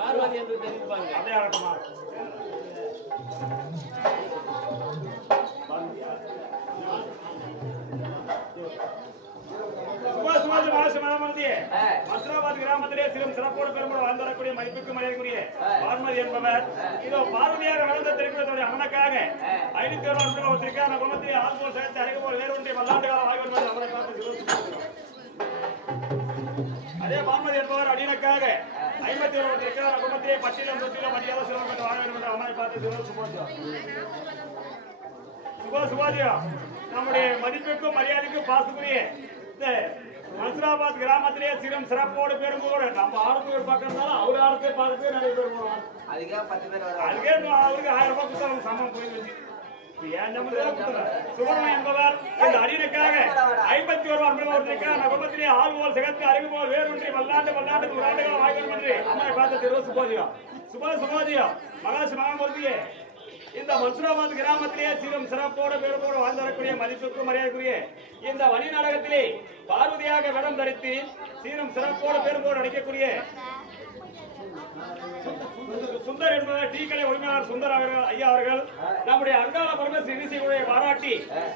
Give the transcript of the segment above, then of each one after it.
பார்வதி என்று தெரிவிப்பாங்க. அதே ஆகட்டுமா? மசராபாத் கிராமத்திலே சிறும் சிறப்போடு பெரும்போடு வாழ்ந்து வரக்கூடிய மதிப்புக்கு மரியாதைக்குரிய பார்வதி என்பவர் இதோ பார்வதியாக வளர்ந்த திரைப்படத்துடைய அண்ணனுக்காக 501 ஒருத்திருக்கான குணத்தை ஆள்போல் சேர்த்து அறிவுபோல் வேறு ஒன்றை வல்லாண்டு காலம் ஆகிவிடுவது அவரை பார்த்து அதே பார்வதி என்பவர் அடியனுக்காக 51 ஒருத்திருக்கான குணத்திலே பட்டியலும் தொட்டிலும் மரியாதை சிறப்பு பெற்று வாழ வேண்டும் என்று அவனை பார்த்து சுபாஜியா நம்முடைய மதிப்புக்கும் மரியாதைக்கும் பாசத்துக்குரிய மசராபாத் கிராமத்திலே சிறும் சிறப்போடு பெரும்போடு நம்ம 6 பேர் பார்க்கறதால அவர் 6 பேர் பார்த்து நிறைய பேர் போவாங்க. அதுக்கே 10 பேர் வராங்க. அதுக்கே அவருக்கு 1000 ரூபாய் கொடுத்தா சமம் போயிடுச்சு. ஏன் சுப்பிரமணியன் என்பவர் இந்த அடியனுக்காக 51 ஒருவருக்காக நகமத்திலே ஆள்போல் சிகத்து அறிவு போல் வேறொன்றி வல்லாண்டு நூறாண்டுகள் ஆகியோர் என்று அம்மாவை பார்த்த திரு சுபாஜியா மகாசி மகாமூர்த்தியே இந்த மசராபாத் கிராமத்திலே சிறும் சிறப்போடு பெரும்போடு வாழ்ந்து வரக்கூடிய மதிப்புக்கும் மரியாதைக்குரிய இந்த வழி நாடகத்திலே பார்வதியாக வேடம் தரித்து சீரும் சிறப்போடு பெரும்போடு நடிக்கக்கூடிய சுந்தர் என்பவர் டீ கடை உரிமையாளர் சுந்தர் ஐயா அவர்கள் நம்முடைய அங்காள பரமேஸ்வரி இசைக்குழுவை பாராட்டி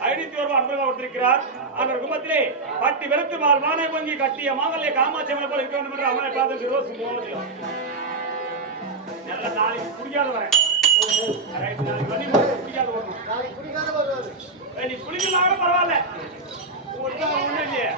501 அன்பர்கள் கொடுத்திருக்கிறார். அந்த கும்பத்திலே பட்டி வெளுத்து மானை பொங்கி கட்டிய மாங்கல்ய காமாட்சி அம்மனை போல இருக்க வேண்டும் என்று அவனை பார்த்து நல்ல நாளைக்கு புரியாத வரேன். நீ குளிக்கலாம் பரவாயில்ல ஒண்ணு இல்லையே.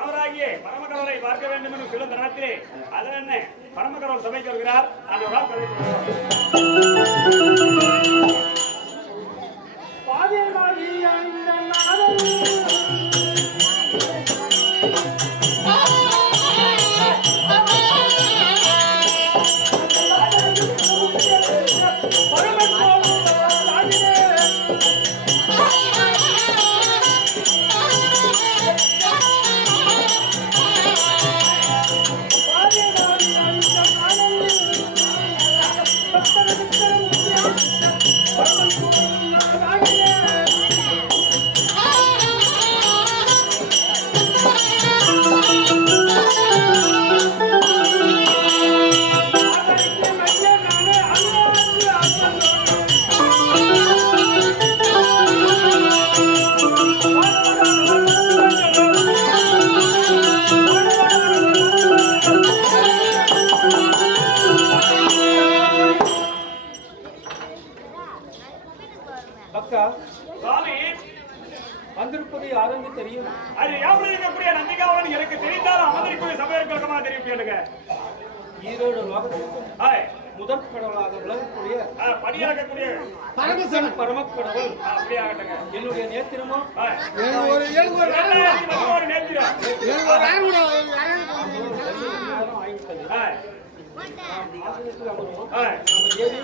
அவராகிய பரமகடவுளை பார்க்க வேண்டும் என்று சொல்லும் தருணத்திலே அதில் என்ன பரமகடவுள் சபைக்கு வருகிறார். அந்த வந்திருப்பது யாருன்னு தெரியும். அது யாரும் இருக்கக்கூடிய நந்திகாவன் எனக்கு தெரிந்தாலும் அமர்ந்திருப்பது சபையர்களுக்கு தெரியும். ஈரோடு முதற் கடவுளாக விளங்கக்கூடிய படியாகக்கூடிய பரமசிவன் பரமக்கடவுள் அப்படியே ஆகட்டுங்க. என்னுடைய நேத்திரமோ ஒரு நேத்திரம் ஆகிவிட்டது. ஆசிரியத்தில் அமர்வோம். நம்ம தேவி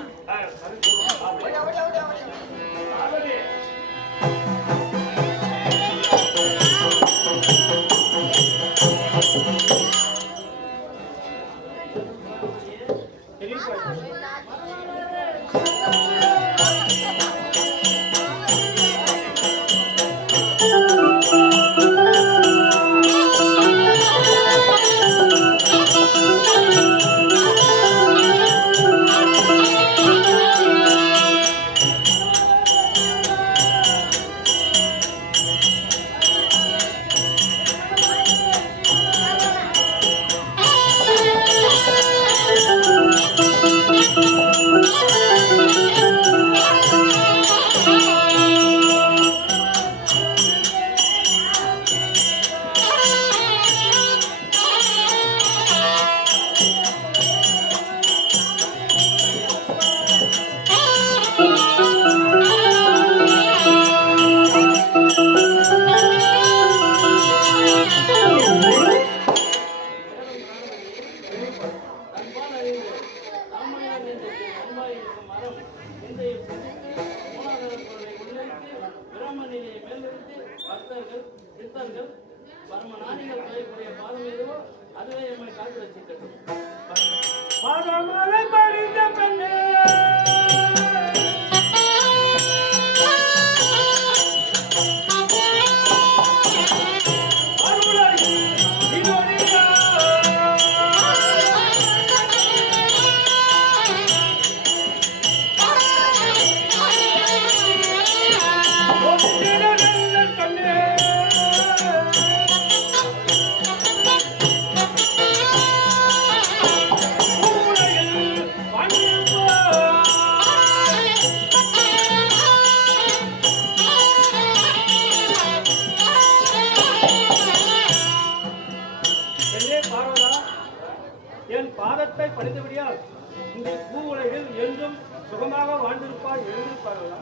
பாதத்தை படித்தபடியால் இந்த பூ உலகில் என்றும் சுகமாக வாழ்ந்திருப்பார் எழுந்திருப்பார்களா?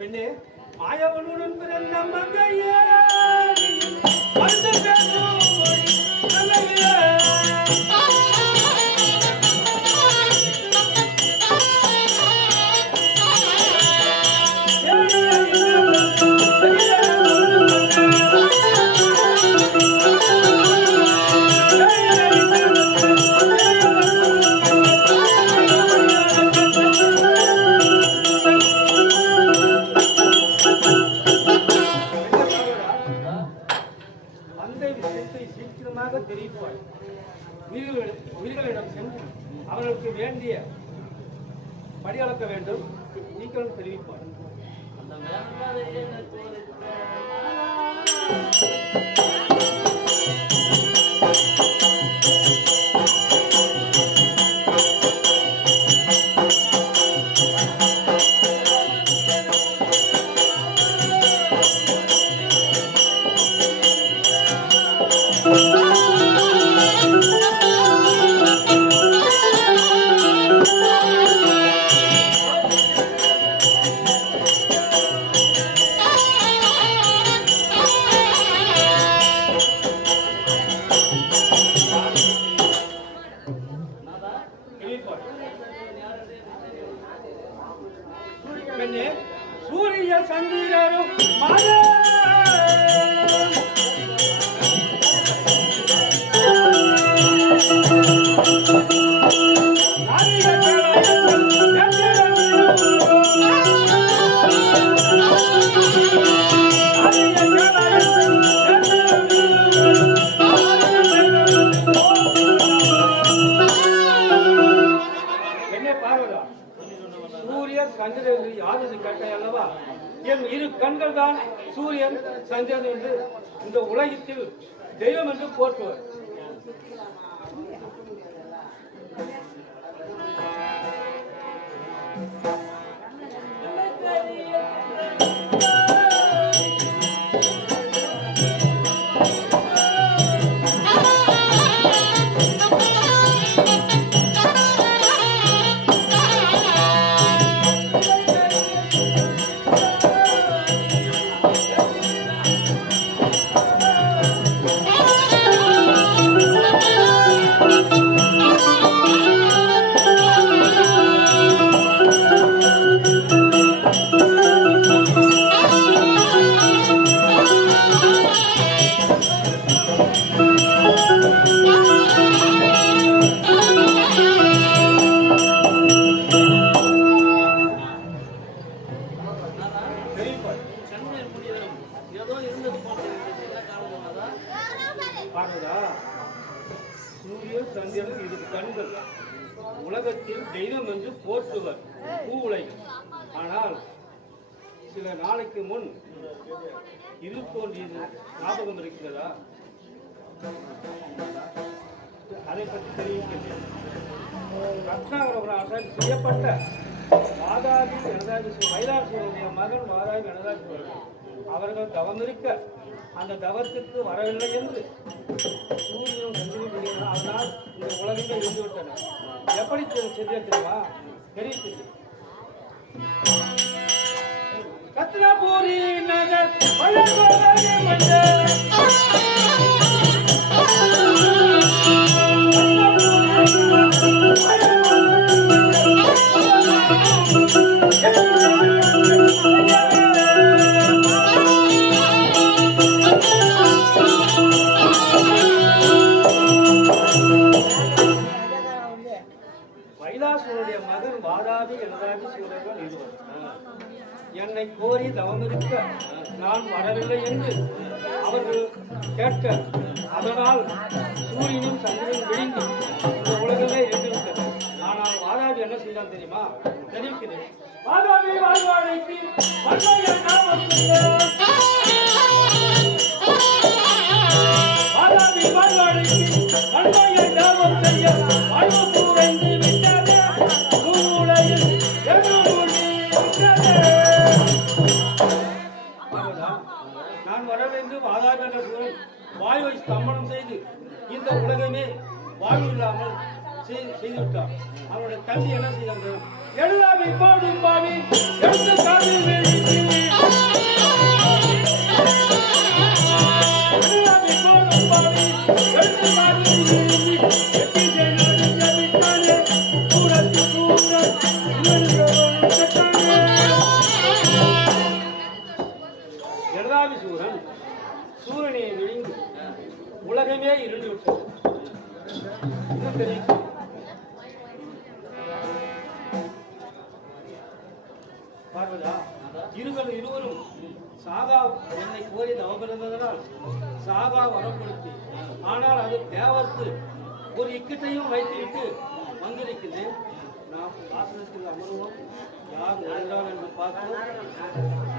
பெண்ணே மாயவனுடன் பிறந்த மங்கையே தெரிவிப்பார். உயிர்களிடம் சென்று அவர்களுக்கு வேண்டிய படியளக்க வேண்டும். நீங்களும் தெரிவிப்பார். சூரிய சந்திரரும் சந்திரன் என்று யாதது கேட்டாய் அல்லவா? என் இரு கண்கள் தான் சூரியன் சந்திரன் என்று இந்த உலகத்தில் தெய்வம் என்று போற்றுவர். சூரியன் சந்திரன் இது கண்கள், உலகத்தில் தெய்வம் என்று போற்றுவர் பூவுலகில். ஆனால் சில நாளைக்கு முன் இது தோன்றியது ஞாபகம் இருக்கிறதா? அதை பற்றி தெரிவிக்கின்றேன். ரத்னாகரவரால் செய்யப்பட்ட வாதாபி வைலாசுவருடைய மகன் வாதாபி கணதாசுவர்கள் அவர்கள் தவம் இருக்க அந்த தவத்திற்கு வரவில்லை என்று சூரியனும் சந்திரன் அதனால் இந்த உலகமே இருந்துவிட்டன. எப்படி செஞ்சா தெரியுமா? தெரிவிக்கிறது. ரத்னபுரி நகர் வைலாசுவருடைய மகன் வாதாபி கணதாபி சூரர்கள் இருவர் என்னை கோரி தவமிருக்க நான் வரவில்லை என்று அவர்கள் கேட்க, அதனால் சூரியனும் சந்திரனும் விழுந்து இந்த உலகமே எழுந்துவிட்டது. ஆனால் வாதாபி என்ன செய்தான் தெரியுமா? தெரிவிக்கிறேன். வாதாபி வாழ்வாழைக்கு வாதாபி வாழ்வாழைக்கு வன்மையை ஞாபகம் செய்ய வாழ்வு கூறைந்து விட்டது பூவுலகில் நான் வரவேண்டு வாதாபி என்ற சூழல் வாயுவை ஸ்தம்பனம் செய்து இந்த உலகமே வாழ்வு இல்லாமல் செய்துவிட்டார். அவருடைய தம்பி என்ன செய்தாங்க? எழுதாவி போடும் பாவி எழுத்து காதில் வீழ்ச்சி எழுதாவி போடும் பாவி எழுத்து காதில் வீழ்ச்சி எட்டி ஜெயநாடு ஜபித்தானே சூரத்தி சூரன் எழுதாவி சூரன் சூரியனை விழுந்து உலகமே இருண்டு விட்டது. இன்னும் தெரியும். பார்வதா இருவரும் சாகா என்னை கோரி தவமிருந்ததனால் சாகா வரம் கொடுத்து, ஆனால் அது தேவர்க்கு ஒரு இக்கட்டையும் வைத்துவிட்டு வந்திருக்கிறேன். நாம் ஆசனத்தில் அமருவோம். யார் வருகிறார் என்று பார்ப்போம்.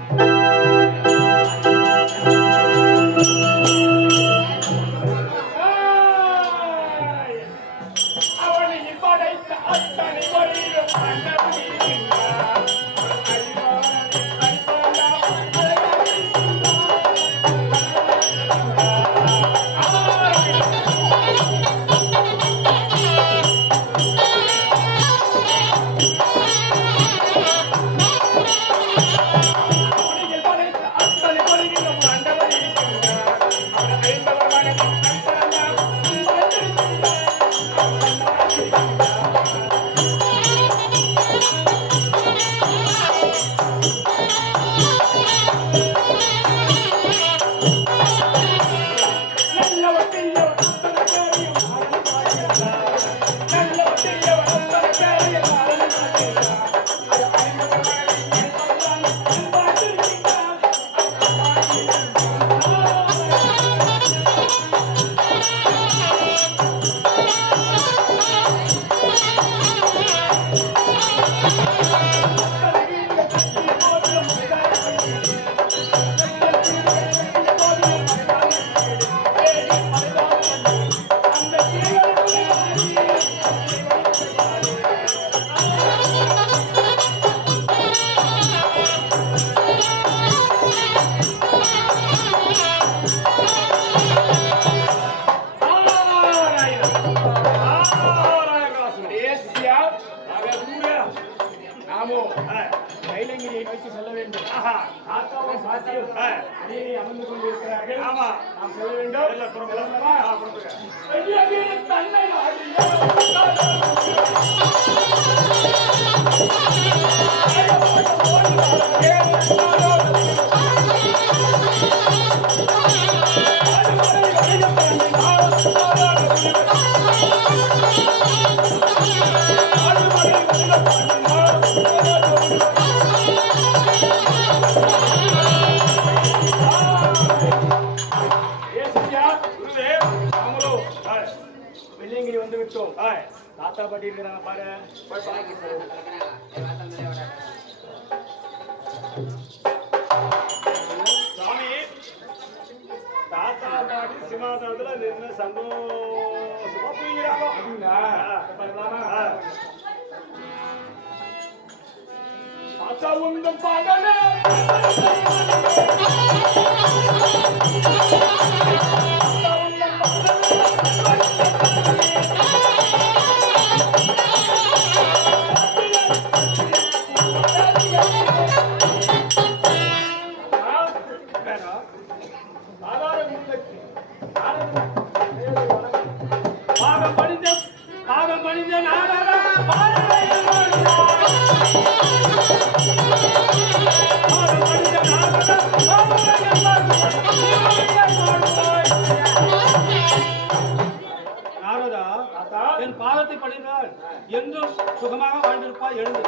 கைலங்கிரியை நோக்கி செல்ல வேண்டும். ஆஹா. தாத்தாவும் பாட்டியும் அடியே அமர்ந்து கொண்டிருக்கிறார்கள். ஆமா. நாம் செல்ல வேண்டும். இல்ல, புறப்படலாமா? புறப்படுங்க. வெள்ளையங்கிரி வந்து விட்டோம். தாத்தா பாட்டி இருக்கிறாங்க பாரு. சாமி, தாத்தா பாட்டி சிம்மாசனத்துல நின்று சந்தோஷமா தூங்கிறாங்க. தாத்தா உங்க பகல என் பாதத்தை பணிந்தால் என்றும் சுகமாக வாழ்ந்திருப்பாய். எழுந்து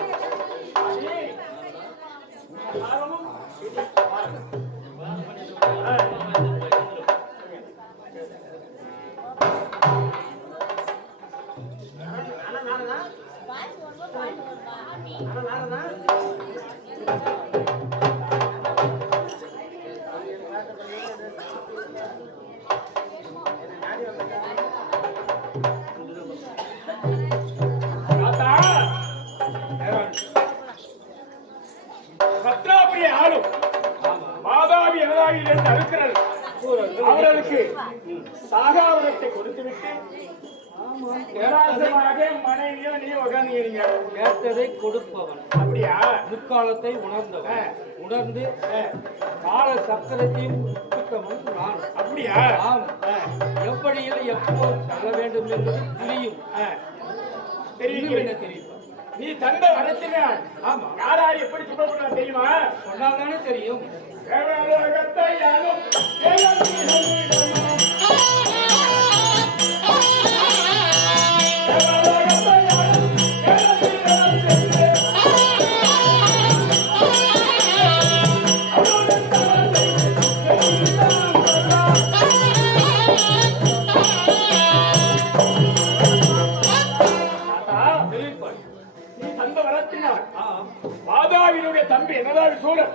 ரத்னாபுரி ஆளும் மாதாவி எனதாவில் அறுக்கிறார். அவர்களுக்கு சாகாவரத்தை கொடுத்துவிட்டு ஏராசமாக மனைவியோ நீ உட்காந்துக்கிறீங்க. கேட்டதை கொடுப்பவன். அப்படியா? முற்காலத்தை உணர்ந்தவன். உணர்ந்து கால சக்கரத்தையும் புத்தவன் நான். அப்படியா? ஆம். எப்படியில் எப்போ செல்ல வேண்டும் என்பது தெரியும். தெரியும். நீ தந்த வரத்தினால் ஆமா யார் யார் எப்படி சுத்தப்படலாம் தெரியுமா? சொன்னால் தானே தெரியும். மாதாவினுடைய தம்பி எனதாவி சூழல்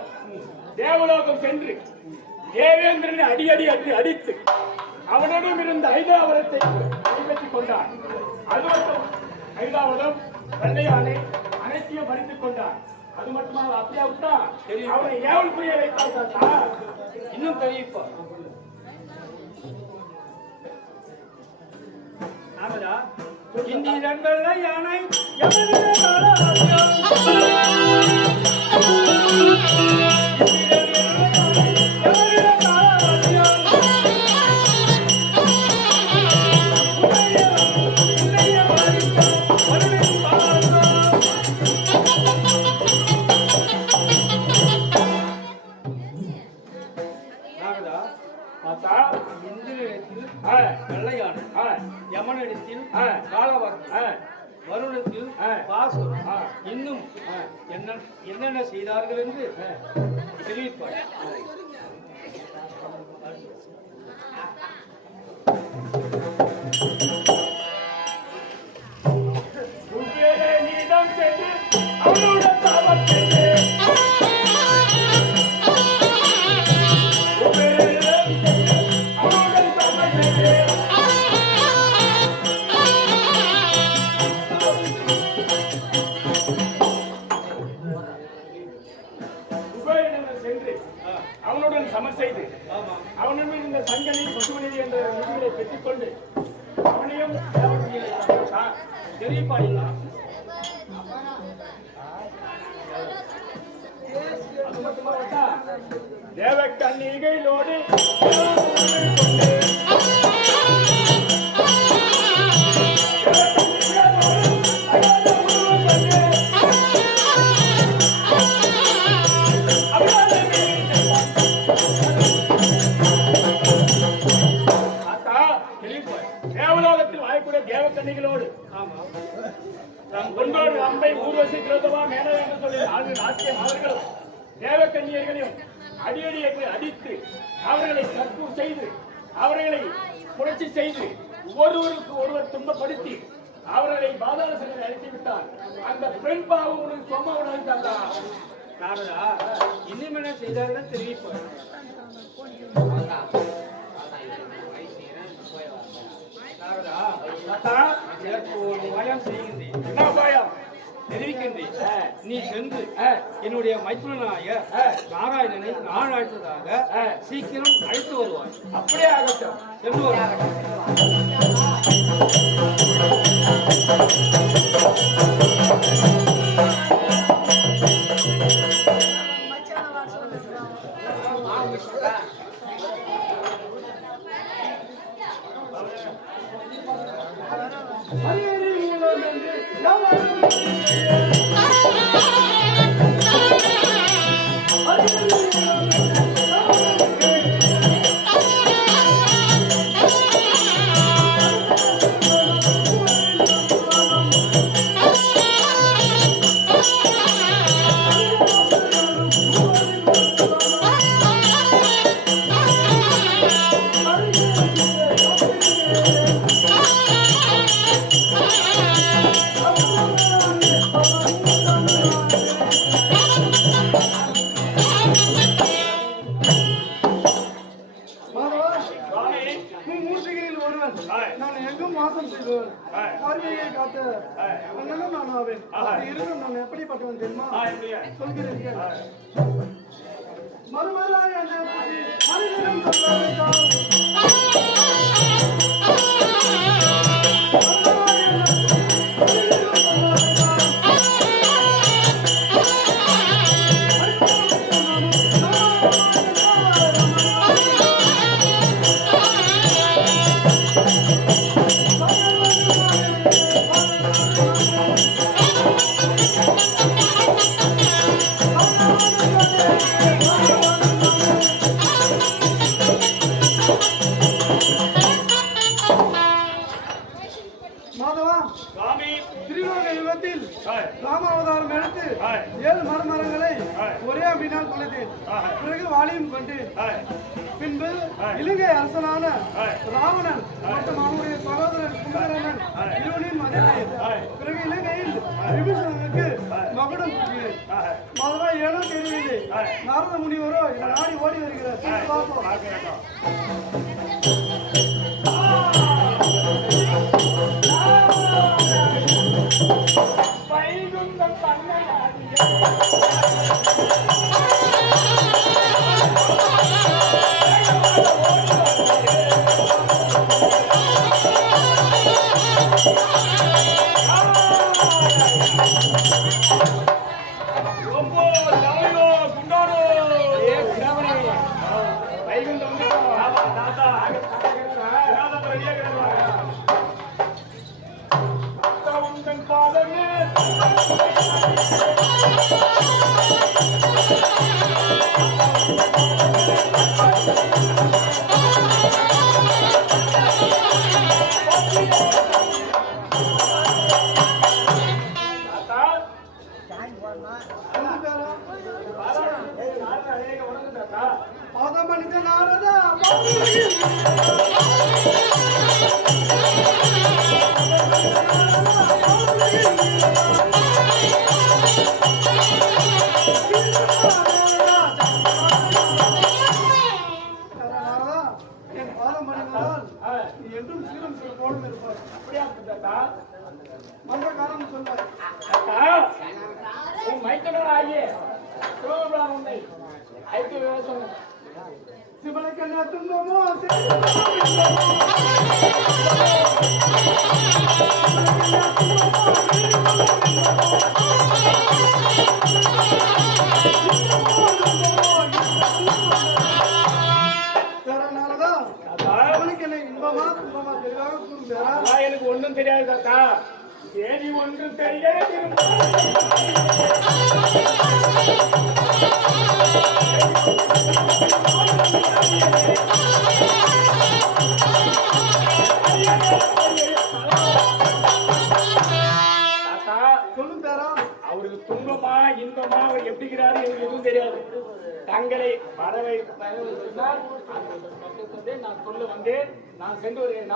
தேவலோகம் சென்று தேவேந்திரனை அடியடி அடி அடித்து அவனிடம் இருந்த ஐதாவரத்தை கைப்பற்றிக் கொண்டார். அது மட்டும் ஐதாவதம் வெள்ளையானை அனைத்தையும் பறித்துக் கொண்டார். அது மட்டுமா? அப்படியா விட்டா அவனை ஏவல் புரிய வைத்தார். இன்னும் தெரிவிப்பா ஆமதா இந்திரன் வெள்ளையானை வெள்ளையானை யமனிடத்தில் காலவர்த்தன் வருணத்தில் பாசம் இன்னும் என்னென்ன செய்தார்கள் என்று தெரிவிப்பார். நீதான் சென்று அவனுடன் தாவத் சென்று அவனுடன் சமர் செய்து அவனுடன் இந்த சங்கனை பசுமணி என்ற முடிவுகளை பெற்றுக்கொண்டு அவனையும் தெரிவிப்பாயில்லை. தேவக்கன்னிகையோடு தேவலோகத்தில் வாயக்கூடிய தேவக்கன்னிகளோடு ஒன்றோடு அம்பை ஊர்வசி கிலோதவா மேல என்று சொல்லி 4 நாட்டிய மாதர்கள் தேவக்கன்னியர்களையும் அடியடியை அடித்து அவர்களை கற்பு செய்து அவர்களை புரட்சி செய்து ஒருவருக்கு ஒருவர் துன்பப்படுத்தி அவர்களை பாதாள சிறையில் அழைத்து விட்டார். அந்த பெண் பாவம் உனக்கு சொன்ன உணர்ந்தாரா? நாரதா, இன்னும் என்ன செய்தார்கள் தெரிவிப்பார். உபாயம் செய்கின்றேன். என்ன உபாயம் தெரிவிக்கின்றேன். நீ சென்று என்னுடைய மைத்துனனாய நாராயணனை நான் அழைத்ததாக சீக்கிரம் அழைத்து வருவாய். அப்படியே ஆகட்டும். சென்று வருவாய். நான் எங்கும் வாசம் செய்வேன். பார்வையை காத்த அண்ணனும் நான் ஆவேன். இருந்தும் நான் எப்படிப்பட்டவன் தெரியுமா? சொல்கிறேன். மறுமலாய் அந்த மனிதனும் சொல்லாவிட்டால் ராமாவதாரம் எடுத்து 7 மரங்களை ஒரே அம்பினால் கொலைத்தேன். பிறகு வாளியும் கொண்டு பின்பு இலங்கை அரசனான ராவணன் மற்றும் அவனுடைய சகோதரன் கும்பகர்ணன் இருவனையும் மதித்தேன். பிறகு இலங்கையில் விபீஷணனுக்கு மகுடம் சூட்டினேன். மாதவா ஏனோ தெரியவில்லை. நாரத முனிவரோ நாடி ஓடி வருகிறார். என்றும் சீரம் போடும் இருப்பார். அப்படியா மன்ற காரணம் சொன்னார். மைத்தனாகிய உன்னை ஐக்கிய விவசாயம் சிவனுக்கு துன்பமோ எனக்கு ஒன்றும் தெரியாது தாத்தா. தேதி ஒன்றும் தெரியாது. அவருக்கு துன்பமா இன்பமா அவர் எப்படிங்கிறாரு எனக்கு எதுவும் தெரியாது. தங்களை பறவை சொன்னால் நான் சொல்ல வந்தேன். நான் சென்று வருகிறேன்.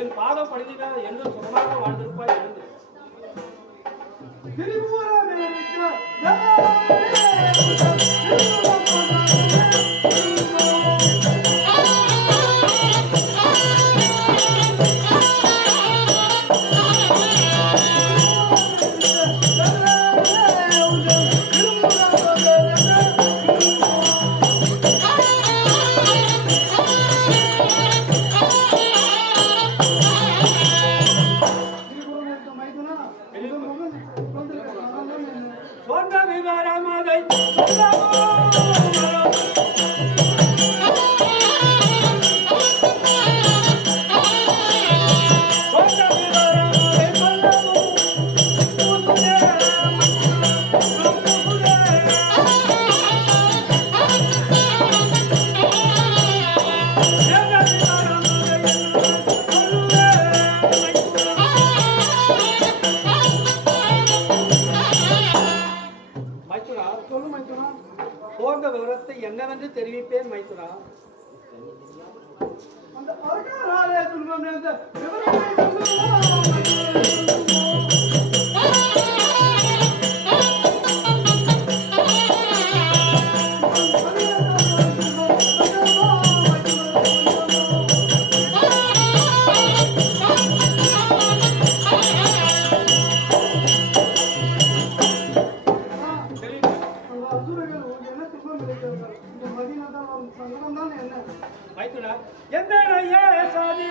என் பாதம் படிந்தீங்க என்று சொன்னாக வாழ்ந்திருப்பாய் இருந்து போன்ற விவரத்தை என்னவென்று தெரிவிப்பேன் மைத்துரா. மைத்துனா என்ன சாதி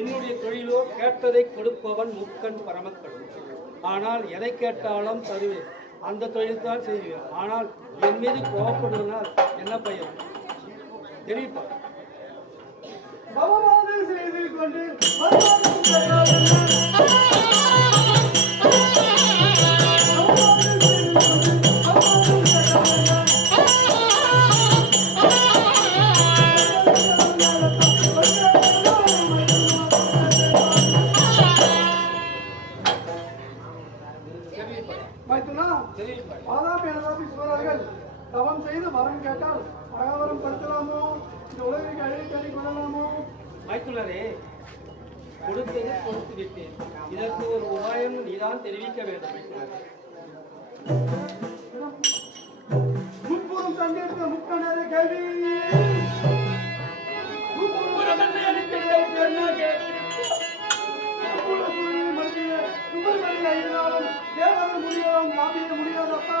என்னுடைய தொழிலோ கேட்டதை கொடுப்பவன் முக்கன் பரமக்கடவுள். ஆனால் எதை கேட்டாலும் தருவேன். அந்த தொழில் தான் செய்வேன். ஆனால் என் மீது கோபப்படுவதால் என்ன பையன் தெரிவிப்பா. செய்து கொண்டு தவம் செய்து வரம் கேட்டால் அகவரம் படுத்தலாமோ, இந்த உலகிற்கு அழகை தேடி கொள்ளலாமோ? மைத்துனரே, கொடுத்தது கொடுத்து விட்டேன். இதற்கு ஒரு உபாயம் நீதான் தெரிவிக்க வேண்டும். முற்புறம் தந்திருக்க முக்கணர கேள்வி தேவர்கள் முடியலாம், காப்பிய முடியாதப்பா.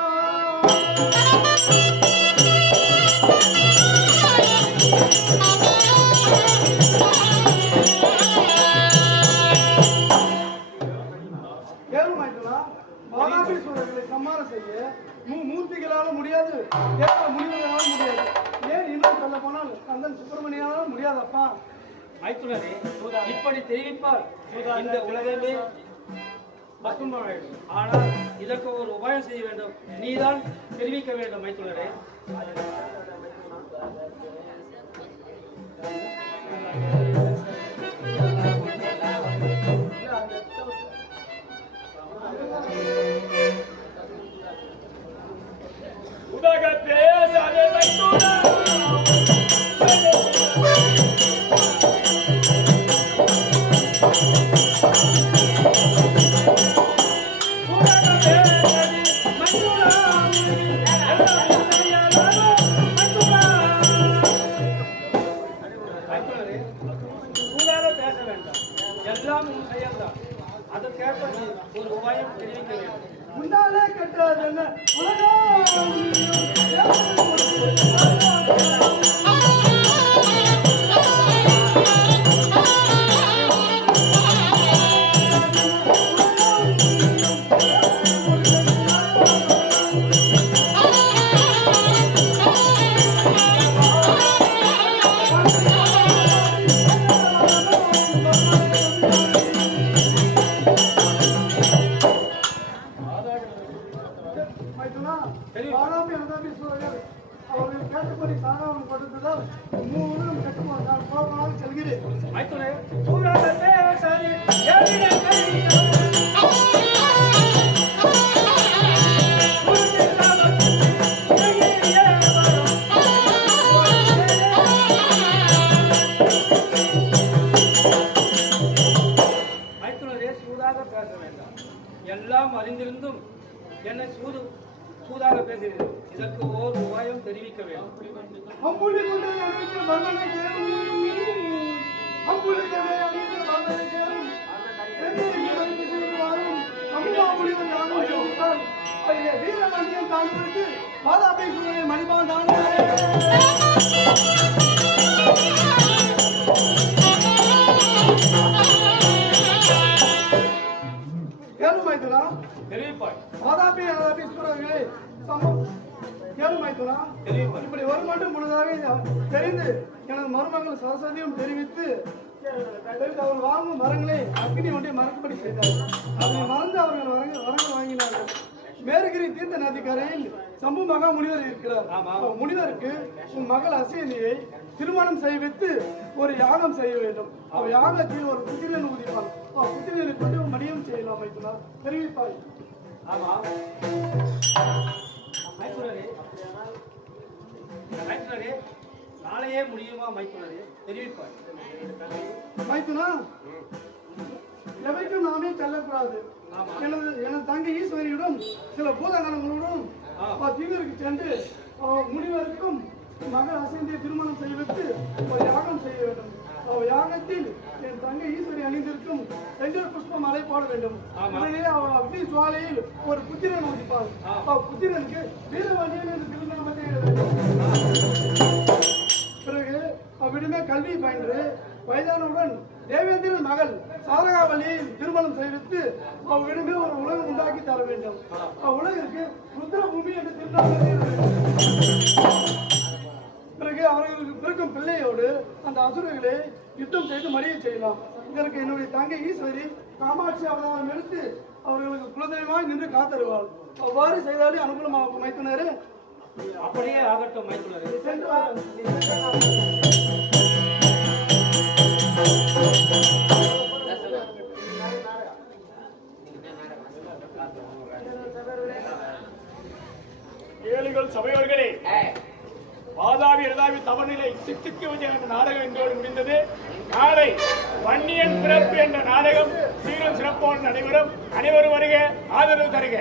சம்மாரம் செய்ய மூர்த்திகளாலும் முனிவர்களால் முடியாது, தேவ முனிவர்களால் முடியாது. ஏன் இன்னும் சொல்ல போனால் கந்தன் சுப்பிரமணியனால முடியாதப்பா. மைத்துனரே, இப்படி தெரிவிப்பால் இந்த உலகமே பசுமாயிடும். ஆனால் இதற்கு ஒரு உபாயம் செய்ய வேண்டும். நீதான் தெரிவிக்க வேண்டும் மைத்துனரே. உலகத்தே சாதே மைத்துனா எல்லாம் உன் செயல்தான். அதற்கேற்ப ஒரு உபாயம் தெரிவிக்க வேண்டும். முன்னாலே கெட்டது என்ன அவர்கள் கேட்டபடி சாராவணம் கொடுத்ததால் மூவரும் கட்டுமாறு நான் கோபமாக செல்கிறேன். மைத்துனரே, சூதாக பேச வேண்டாம். எல்லாம் அறிந்திருந்தும் என்னை சூதாக பேசுகிறேன். இதற்கு ஓர் உபாயம் தெரிவிக்க வேண்டும். அம்புலி கொண்டை அணிந்து மன்னனை கேளும், அம்புலி கொண்டை அணிந்து மன்னனை கேளும், என்னை இவருக்கு செய்து வாரும் அம்புலிகள் யாரும் செய்தால் அதிலே வீரமணியம் காண்பதற்கு மாதாபை சூழலை மணிபான் தானே. கேளும் மைத்துனா, தெரிவிப்பாய். மாதாபி அனாதாபி சூழல்களே இப்படி ஒரு மட்டும் முன்னதாக தெரிந்து எனது மருமகள் சரஸ்வதியும் தெரிவித்து அவர்கள் வாங்கும் மரங்களை அக்னி ஒன்றை மறக்கும்படி செய்தார்கள். அதை மறந்து அவர்கள் வரங்கள் வாங்கினார்கள். மேருகிரி தீர்த்த நதி கரையில் சம்பு மகா முனிவர் இருக்கிறார். முனிவருக்கு உன் மகள் அசேனியை திருமணம் செய்வித்து ஒரு யாகம் செய்ய வேண்டும். அவ் யாகத்தில் ஒரு புத்திரன் உதிப்பான். புத்திரனை கொண்டு மடியம் செய்யலாம் வைத்துனார் தெரிவிப்பாய். ஆமா மைத்துனரே, நாளையே முடியுமா மைத்துனரே? தெரிவிப்பாய். மைத்துனா, எவைக்கும் நாமே செல்லக்கூடாது. எனது தங்கை ஈஸ்வரியுடன் சில பூதகணங்களுடன் தீவிற்கு சென்று முனிவருக்கும் மகள் அசேந்தியை திருமணம் செய்வித்து ஒரு யாகம் செய்ய வேண்டும். யாகத்தில் என் தங்கை ஈஸ்வரி அணிந்திருக்கும் செங்கல் புஷ்பம் மலை போட வேண்டும். அக்னி சுவாலையில் ஒரு புத்திரன் வதிப்பார். புத்திரனுக்கு வீரவண்டியன் என்று திருமணம். பிறகு அவ்விடமே கல்வி பயின்று வயதானவுடன் தேவேந்திரன் மகள் சாரகாவலியை திருமணம் செய்வித்து அவ்விடமே ஒரு உலகம் உண்டாக்கி தர வேண்டும். அவ்வுலகிற்கு ருத்ரபூமி என்று திருநாமம். பிறகு அவர்களுக்கு பிறக்கும் பிள்ளையோடு அந்த அசுரர்களை யுத்தம் செய்து மறிய செய்யலாம். இதற்கு என்னுடைய தங்கை ஈஸ்வரி காமாட்சி அவதாரம் எடுத்து அவர்களுக்கு குலதெய்வமாய் நின்று காத்தருவாள். அவ்வாறு செய்தாலே அனுகூலமாகும் மைத்துனரே. அப்படியே ஆகட்டும் மைத்துனரே. ஏழுகள் சபையோர்களே, வாதாபி இரதாபி தவநிலை சித்துக்கு விஜயம் என்ற நாடகம் இன்றோடு முடிந்தது. நாளை வன்னியன் பிறப்பு என்ற நாடகம் சீரும் சிறப்போடு நடைபெறும். அனைவரும் வருக, ஆதரவு தருக.